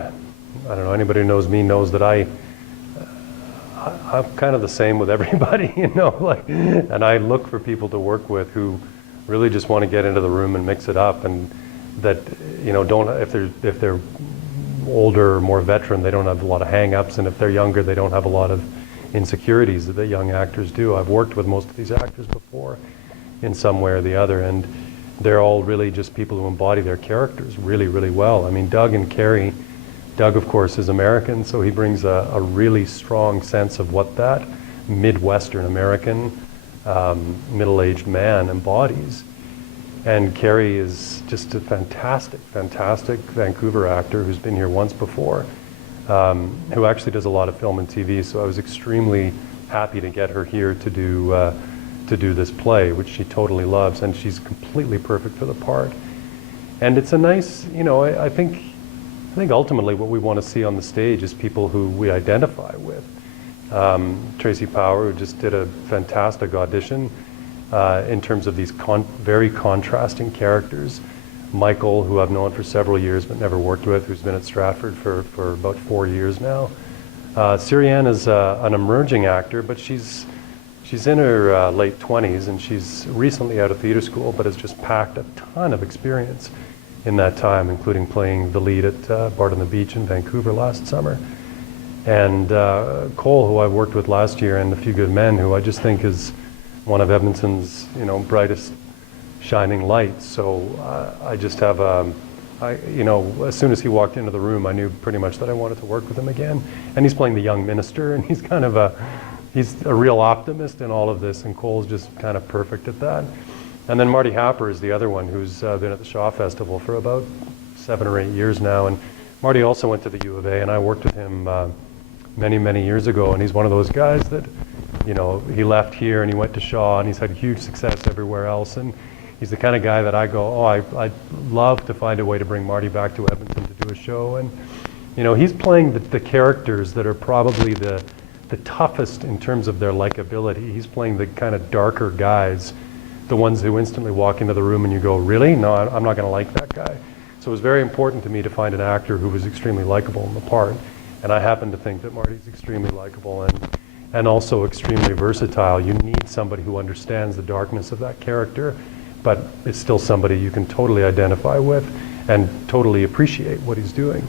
I don't know, anybody who knows me knows that I'm kind of the same with everybody, you know, like, and I look for people to work with who really just want to get into the room and mix it up, and that, you know, don't, if they're older or more veteran, they don't have a lot of hang-ups, and if they're younger, they don't have a lot of insecurities that the young actors do. I've worked with most of these actors before in some way or the other, and they're all really just people who embody their characters really, really well. I mean, Doug and Carrie, Doug, of course, is American, so he brings a really strong sense of what that Midwestern American middle-aged man embodies. And Carrie is just a fantastic, fantastic Vancouver actor who's been here once before, who actually does a lot of film and TV, so I was extremely happy to get her here to do this play, which she totally loves, and she's completely perfect for the part. And it's a nice, you know, I think ultimately what we want to see on the stage is people who we identify with. Tracy Power, who just did a fantastic audition in terms of these very contrasting characters. Michael, who I've known for several years but never worked with, who's been at Stratford for about 4 years now. Sirianne is an emerging actor, but she's in her late 20s, and she's recently out of theater school, but has just packed a ton of experience in that time, including playing the lead at Bard on the Beach in Vancouver last summer. And Cole, who I worked with last year, and A Few Good Men, who I just think is one of Edmonton's, you know, brightest shining lights. So I just have you know, as soon as he walked into the room, I knew pretty much that I wanted to work with him again. And he's playing the young minister, and he's kind of he's a real optimist in all of this, and Cole's just kind of perfect at that. And then Marty Happer is the other one, who's been at the Shaw Festival for about 7 or 8 years now. And Marty also went to the U of A, and I worked with him many, many years ago. And he's one of those guys that, you know, he left here and he went to Shaw, and he's had huge success everywhere else. And he's the kind of guy that I go, oh, I'd love to find a way to bring Marty back to Edmonton to do a show. And, you know, he's playing the characters that are probably the toughest in terms of their likability. He's playing the kind of darker guys, the ones who instantly walk into the room and you go, really? No, I'm not going to like that guy. So it was very important to me to find an actor who was extremely likable in the part. And I happen to think that Marty's extremely likable and also extremely versatile. You need somebody who understands the darkness of that character, but is still somebody you can totally identify with and totally appreciate what he's doing.